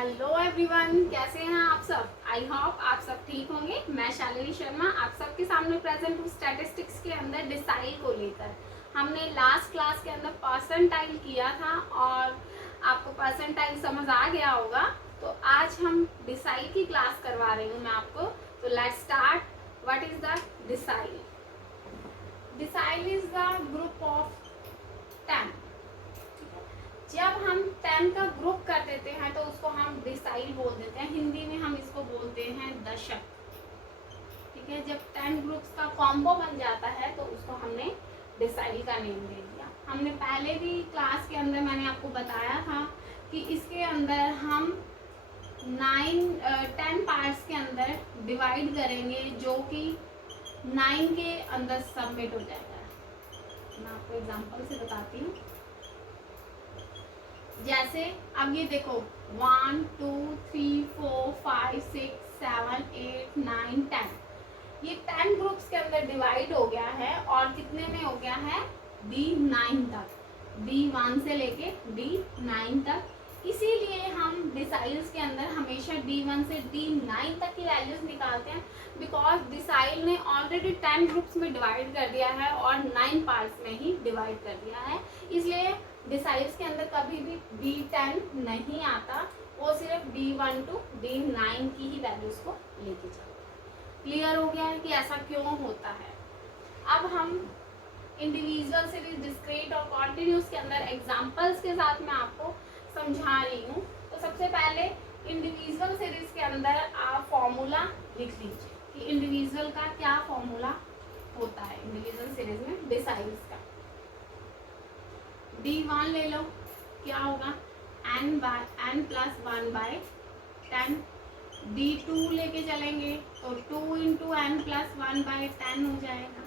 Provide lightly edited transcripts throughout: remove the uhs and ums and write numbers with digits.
Hello everyone, कैसे हैं आप सब। आई होप आप सब ठीक होंगे। मैं शालिनी शर्मा आप सबके सामने प्रेजेंट हूँ स्टैटिस्टिक्स के अंदर डिसाइल को लेकर। हमने लास्ट क्लास के अंदर परसेंटाइल किया था और आपको परसेंटाइल समझ आ गया होगा। तो आज हम डिसाइल की क्लास करवा रही हूँ मैं आपको। तो let's start. What is the decile? Decile is the group of 10। जब हम 10 का ग्रुप कर देते हैं तो उसको हम डिसाइल बोल देते हैं। हिंदी में हम इसको बोलते हैं दशक। ठीक है, जब 10 ग्रुप्स का कॉम्बो बन जाता है तो उसको हमने डिसाइल का नेम दे दिया। हमने पहले भी क्लास के अंदर मैंने आपको बताया था कि इसके अंदर हम 10 पार्ट्स के अंदर डिवाइड करेंगे जो कि 9 के अंदर सबमिट हो जाएगा। मैं आपको एग्जांपल से बताती हूँ। जैसे अब ये देखो 1 2 3 4 5 6 7 8 9 10, ये 10 ग्रुप्स के अंदर डिवाइड हो गया है और कितने में हो गया है? D9 तक, D1 से लेके D9 तक। इसीलिए हम डिसाइल्स के अंदर हमेशा D1 से D9 तक की वैल्यूज निकालते हैं, बिकॉज डिसाइल ने ऑलरेडी 10 ग्रुप्स में डिवाइड कर दिया है और 9 पार्ट्स में ही डिवाइड कर दिया है। इसलिए डिसाइल्स के अंदर कभी भी D10 नहीं आता, वो सिर्फ D1 to D9 की ही वैल्यूज को लेके चलता है। क्लियर हो गया है कि ऐसा क्यों होता है। अब हम इंडिविजुअल सीरीज, डिस्क्रीट और कॉन्टिन्यूस के अंदर एग्जांपल्स के साथ मैं आपको समझा रही हूँ। तो सबसे पहले इंडिविजुअल सीरीज के अंदर आप फॉर्मूला लिख लीजिए कि इंडिविजुअल का क्या फॉर्मूला होता है। इंडिविजुअल सीरीज में डिसाइल्स का D1 ले लो, क्या होगा? n plus 1/10। D2 लेके चलेंगे तो 2 इंटू n प्लस 1/10 हो जाएगा।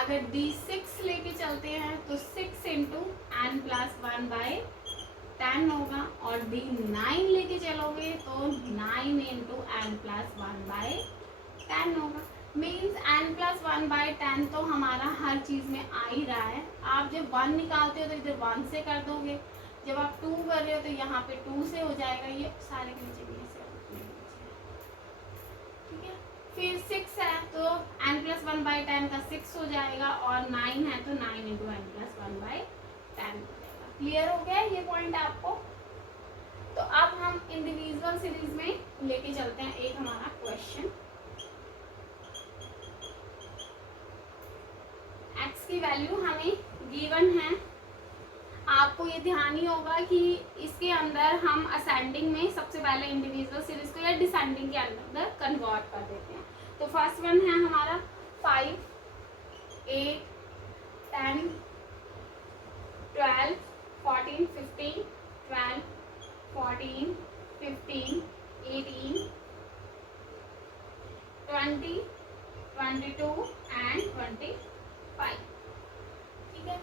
अगर D6 लेके चलते हैं तो 6 इंटू n प्लस 1/10 होगा। और D9 लेके चलोगे तो 9 इंटू n प्लस 1/10 होगा। मीन्स n प्लस 1/10 तो हमारा हर चीज़ में आ ही रहा है। आप जब 1 निकालते हो तो इधर 1 से कर दोगे, जब आप 2 कर रहे हो तो यहाँ पे 2 से हो जाएगा। ये सारे के नीचे भी ऐसे, ठीक है। फिर 6 है तो n प्लस 1/10 का 6 हो जाएगा और 9 है तो 9 इंटू n प्लस 1/10 हो जाएगा। क्लियर हो गया ये पॉइंट आपको? तो अब हम इंडिविजुअल सीरीज में लेके चलते हैं एक हमारा क्वेश्चन। x की वैल्यू हमें गिवन है। आपको ये ध्यान ही होगा कि इसके अंदर हम असेंडिंग में सबसे पहले इंडिविजुअल सीरीज को या डिसेंडिंग के अंदर कन्वर्ट कर देते हैं। तो फर्स्ट वन है हमारा 5 8 10 12 14 15 12 14 15 18 20 22 एंड 25। ठीक है।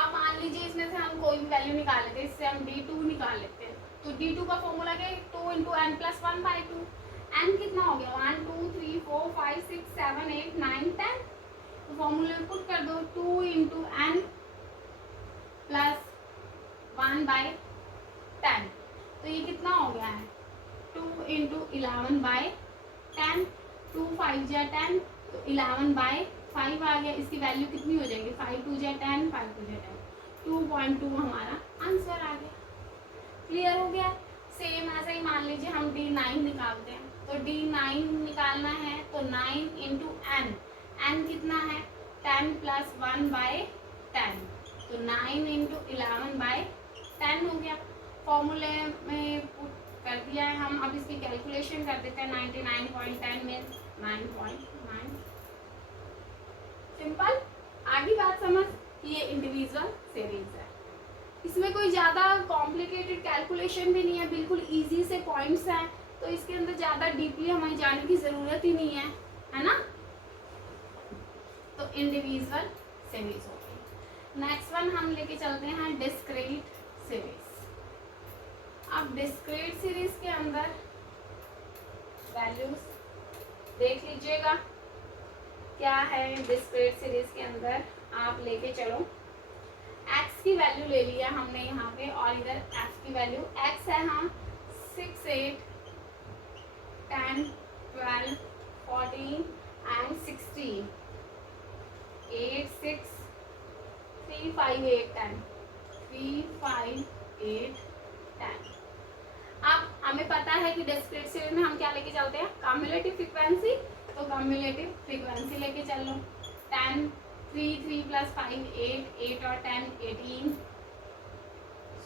अब मान लीजिए इसमें से हम कोई भी वैल्यू निकाल लेते हैं। इससे हम D2 निकाल लेते हैं। तो D2 का फॉर्मूला क्या है? 2 इंटू n प्लस 1/2। n कितना हो गया? 1 2 3 4 5 6 7 8 9 10। तो फॉर्मूले में पुट कर दो 2 इंटू n प्लस 1/10। तो ये कितना हो गया है? 2 इंटू 11/10। 2 5 जा 10 तो 11/5 आ गया। इसकी वैल्यू कितनी हो जाएगी? 5 2 जा 10 5 2 जा 10, 2.2 हमारा आंसर आ गया। क्लियर हो गया? सेम ऐसा ही मान लीजिए हम D9 निकालते हैं। तो D9 निकालना है तो 9 इंटू n, n कितना है? 10 प्लस 1/10। तो 9 इंटू 11/10 हो गया। फॉर्मूले में पुट कर दिया है हम। अब इसकी कैलकुलेशन कर देते हैं। 99.10 में 9.9। सिंपल। आगे बात समझ कि ये इंडिविजुअल सीरीज है। इसमें कोई ज़्यादा कॉम्प्लिकेटेड कैलकुलेशन भी नहीं है, बिल्कुल इजी से पॉइंट्स हैं। तो इसके अंदर ज़्यादा डीपली हमें जाने की ज़रूरत ही नहीं है ना। तो इंडिविजुअल सीरीज हो गई। नेक्स्ट वन हम लेके चलते हैं डिस्क्रीट सीरीज। अब डिस्क्रीट सीरीज के अंदर वैल्यूज देख लीजिएगा क्या है। डिस्क्रीट सीरीज के अंदर आप लेके चलो, x की वैल्यू ले लिया हमने यहाँ पे और इधर f की वैल्यू x है। हाँ 6, 8, 10, 12, 14 and 16. 8, 6, 3, 5, 8, 10. 3, 5, 8, 10. अब हमें पता है कि डिस्क्रीट सीरीज में हम क्या लेके चलते हैं, कम्युलेटिव फ्रीक्वेंसी, तो कम्युलेटिव फ्रीक्वेंसी लेके चल लो। 10, 3, 3 + 5 8, 8 और 10 18,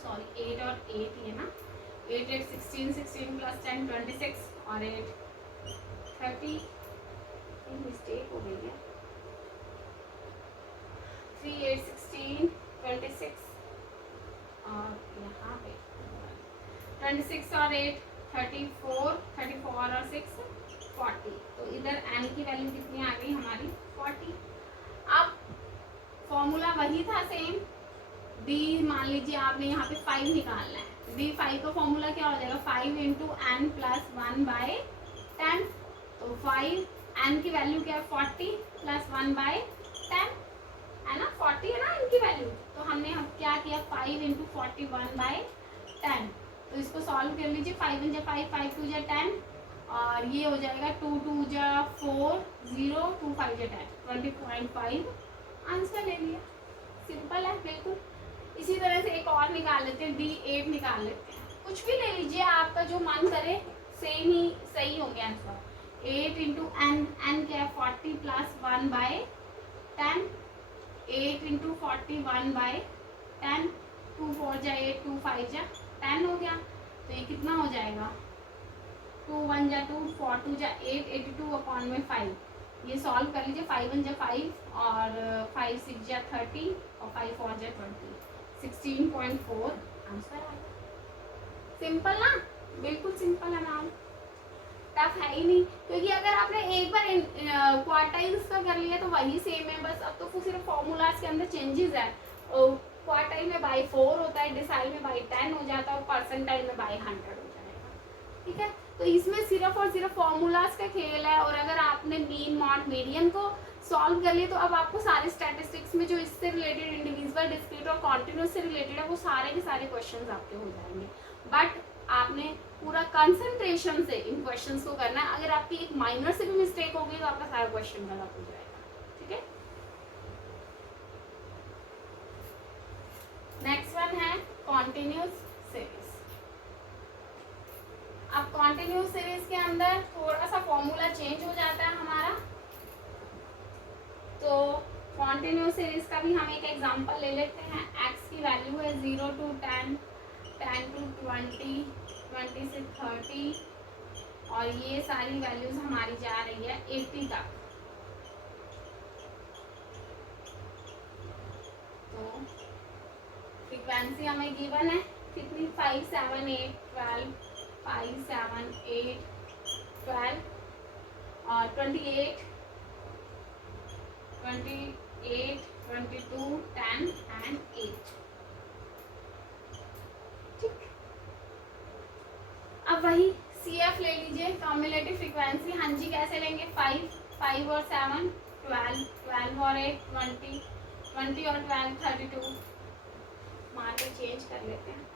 सॉरी 8 और 8 ये ना, 8, 8 16, 16 + 10 26 और 8 30, मिस्टेक हो गई है, 3, 8 16 26 और यहाँ पे 26 और 8 34, 34 और 6 40, तो इधर n की वैल्यू कितनी आ गई हमारी 40। अब फॉर्मूला वही था सेम, d मान लीजिए आपने यहाँ पे 5 निकालना है, d 5 का फॉर्मूला क्या हो जाएगा 5 × n + 1/10, तो 5 n की वैल्यू क्या है 40 + 1/10 है ना, 40 है ना n की वैल्यू, तो हमने हम क्या किया 5 × 40 1/10, तो इसको सॉल्व कर लीजिए, 5 × 5 5 × 2 = 10 और ये हो जाएगा 2 × 2 = 4 0 2 5 = 10 20.5 आंसर ले लिया। सिंपल है बिल्कुल। इसी तरह से एक और निकाल लेते हैं, D8 निकाल लेते हैं, कुछ भी ले लीजिए आपका जो मन करे, सेम ही सही हो गया आंसर। 8 × n, n क्या है 40 + 1/10, 8 × 40 1/10, 2 4 = 8 2 5 = 10 हो गया, तो ये कितना हो जाएगा 2 1 = 2 4 2 = 8 82/5, ये सॉल्व कर लीजिए, 5 1 = 5 और 5 6 = 30 और 5 4 = 20, 16.4 आंसर आ गया। सिंपल ना, बिल्कुल सिंपल है नाम, टफ है ही नहीं, क्योंकि अगर आपने एक बार क्वार्टाइल्स का कर लिया तो वही सेम है, बस अब तो सिर्फ फॉर्मूलाज के अंदर चेंजेस है, क्वार्टाइल में बाई 4 होता है, डिसाइल में बाई 10 हो जाता है और परसेंटाइल में बाई 100 हो जाएगा, ठीक है। तो इसमें सिर्फ और सिर्फ फॉर्मूलाज का खेल है, और अगर आपने मीन मॉड मीडियन को सॉल्व कर लिए तो अब आपको सारे स्टैटिस्टिक्स में जो इससे रिलेटेड इंडिविजुअल डिस्क्रीट और कॉन्टिन्यूस से रिलेटेड है वो सारे के सारे क्वेश्चंस आपके हो जाएंगे, बट आपने पूरा कंसंट्रेशन से इन क्वेश्चंस को करना है। अगर आपकी एक माइनर से भी मिस्टेक होगी तो आपका सारा क्वेश्चन गलत हो जाएगा, ठीक है। नेक्स्ट वन है कॉन्टिन्यूस सीरीज। अब कॉन्टिन्यूस सीरीज के अंदर थोड़ा सा फॉर्मूला चेंज हो जाता है हमारा, तो कॉन्टिन्यूस सीरीज का भी हम एक एग्जांपल ले लेते हैं। x की वैल्यू है 0 to 10, 10 to 20, 20 से 30 और ये सारी वैल्यूज हमारी जा रही है 80 तक। तो फ्रीक्वेंसी हमें गिवन है कितनी 5 7 8 12, 5 7 8 12 और 28 22 10 and 8, ठीक। अब वही CF ले लीजिए, कम्युलेटिव फ्रीक्वेंसी, हाँ जी कैसे लेंगे 5 5 और 7 12, 12 और 8 20, 20 और 12 32, मान के चेंज कर लेते हैं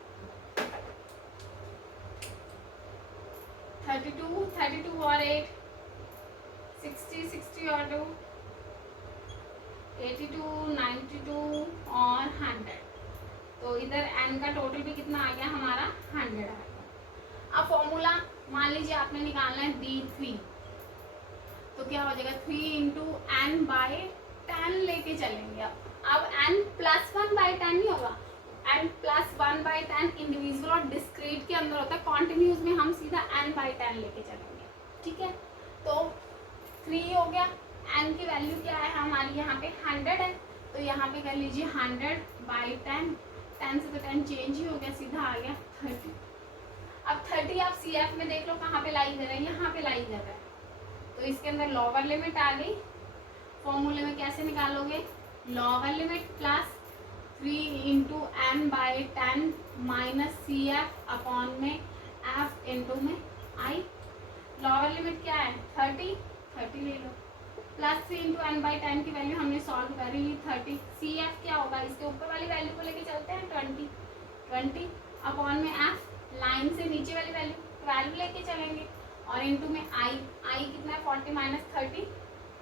32 32 और 8 60 60 और 2 82 92 और 100, तो इधर n का टोटल भी कितना आ गया हमारा 100 आ गया। अब फॉर्मूला मान लीजिए आपने निकालना है D3, तो क्या हो जाएगा 3 × n/10 लेके चलेंगे। अब n + 1/10 नहीं होगा, n + 1/10 इंडिविजुअल और डिस्क्रीट के अंदर होता है, कॉन्टिन्यूस में हम सीधा n/10 लेके चलेंगे, ठीक है। तो 3 हो गया, n की वैल्यू क्या है हमारी यहाँ पे 100 है, तो यहाँ पे कर लीजिए 100/10, 10 से तो 10 चेंज ही हो गया, सीधा आ गया 30। अब 30 आप CF में देख लो कहाँ पे लाई कर रहे हैं, यहाँ पे लाई कर रहा है, तो इसके अंदर लोअर लिमिट आ गई। फॉर्मूले में कैसे निकालोगे, lower limit plus 3 × n/10 minus CF upon में F इंटू में I। लोअर लिमिट क्या है 30 ले लो, प्लस 3 × n/10 की वैल्यू हमने सॉल्व कर ली 30, CF क्या होगा इसके ऊपर वाली वैल्यू को लेके चलते हैं 20 अपॉन में F लाइन से नीचे वाली वैल्यू 12 लेके चलेंगे और इनटू में आई कितना है 40 माइनस 30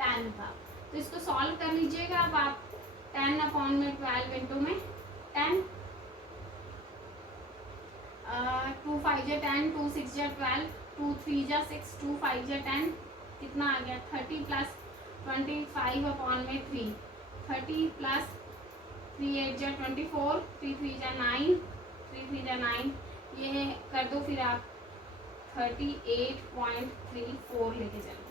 10 था। तो इसको सॉल्व कर लीजिएगा अब आप। 10 अपॉन में 12 इंटू में 10, 2 5 जा 10, 2 6 जा 12, 2 3 जा 6, 2 5 जा 10, कितना आ गया 30 प्लस 25 अपॉन में 3, 30 प्लस 3 8 जा 24, 3 3 जा 9, 3 3 जा 9, ये कर दो फिर आप 38.34 लेके चलो।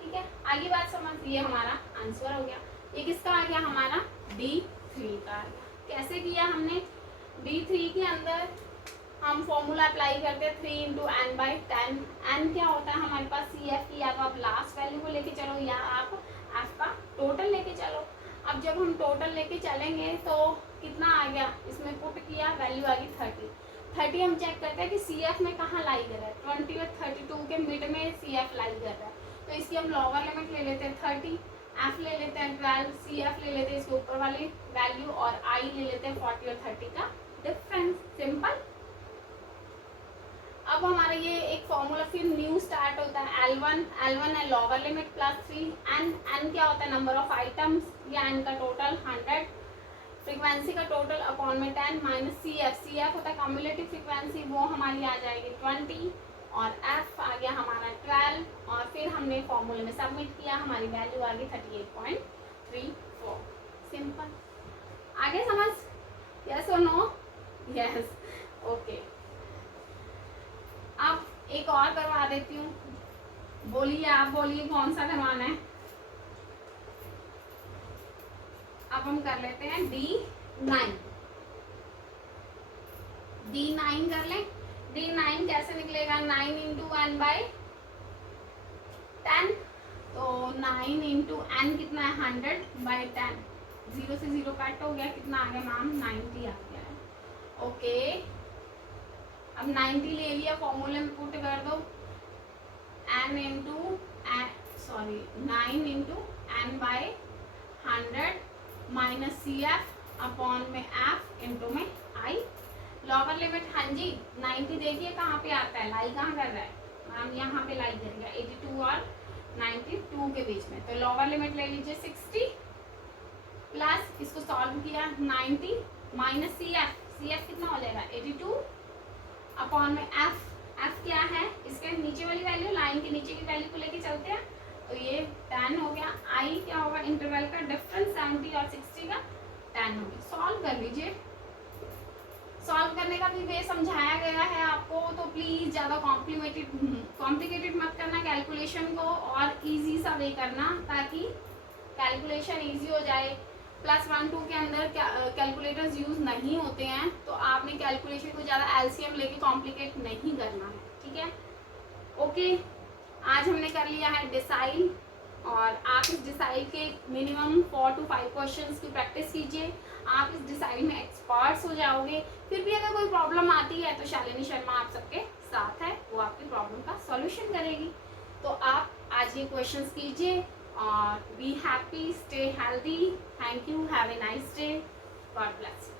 ठीक है, आगे बात समझ, ये हमारा आंसर हो गया। ये किसका आ गया हमारा D3 का आ गया। कैसे किया हमने, D3 के अंदर हम फॉर्मूला अप्लाई करते हैं 3 इंटू एन बाई 10। एन क्या होता है हमारे पास CF की, या तो आप लास्ट वैल्यू को लेके चलो या आप F का टोटल लेके चलो। अब जब हम टोटल लेके चलेंगे तो कितना आ गया, इसमें पुट किया वैल्यू आ गई 30। हम चेक करते हैं कि CF में कहाँ लाई कर रहा है, 20 और 32 के मिड में CF लाई कर रहा है। तो इसकी हम लोअर लिमिट ले लेते हैं 30, F ले लेते हैं 12, CF ले लेते हैं इसके ऊपर वाली वैल्यू और I ले लेते हैं 40 और 30 का डिफरेंस। सिंपल। अब हमारा ये एक फॉर्मूला फिर न्यू स्टार्ट होता है। L1 है लोअर लिमिट प्लस 3, N क्या होता है नंबर ऑफ आइटम्स, या N का टोटल 100, फ्रीक्वेंसी का टोटल अपॉन में 10 माइनस CF होता है कम्युलेटिव फ्रीक्वेंसी, वो हमारी आ जाएगी 20 और F आ गया हमारा 12 और फिर हमने फॉर्मूले में सबमिट किया, हमारी वैल्यू आ गई 38.34। सिंपल। आगे समझ, यस और नो? Yes, okay. अब एक और करवा देती हूँ, बोलिए, आप बोलिए कौन सा करवाना है। अब हम कर लेते हैं D9 कर लें। D9 कैसे निकलेगा, 9 इंटू एन बाई 10, तो 9 इंटू एन कितना है 100 बाई 10, 0 से 0 कट हो गया, कितना आ गया मैम 90 आ गया है। ओके, अब 90 ले लिया, फॉर्मूले में पुट कर दो, n into sorry 9 into N by 100 minus CF upon में F इंटू में I। लोअर लिमिट, हाँ जी 90 देखिए कहाँ पे आता है, लाई कहाँ कर रहा है मैम, यहाँ पे लाई करेगा 82 और 92 के बीच में। तो लोअर लिमिट ले लीजिए 60 प्लस इसको सॉल्व किया 90 माइनस CF कितना हो जाएगा 82 अपॉन में F क्या है, इसके नीचे वाली वैल्यू, लाइन के नीचे की वैल्यू को लेके चलते हैं, तो ये 10 हो गया। I क्या होगा, इंटरवल का डिफरेंस 70 और 60 का 10 हो गया। सॉल्व कर लीजिए। सॉल्व करने का भी वे समझाया गया है आपको, तो प्लीज़ ज़्यादा कॉम्प्लिकेटेड मत करना कैलकुलेशन को, और इजी सा वे करना ताकि कैलकुलेशन इजी हो जाए। +1 2 के अंदर कैलकुलेटर्स यूज़ नहीं होते हैं, तो आपने कैलकुलेशन को ज़्यादा LCM लेके कॉम्प्लिकेट नहीं करना है। ठीक है, ओके। आज हमने कर लिया है डिसाइड, और आप इस डिसाइड के मिनिमम 4 to 5 क्वेश्चंस की प्रैक्टिस कीजिए। आप इस डिसाइड में एक्सपर्ट्स हो जाओगे। फिर भी अगर कोई प्रॉब्लम आती है तो शालिनी शर्मा आप सबके साथ है, वो आपकी प्रॉब्लम का सॉल्यूशन करेगी। तो आप आज ये क्वेश्चंस कीजिए और be happy, stay healthy. Thank you, have a nice day, God bless.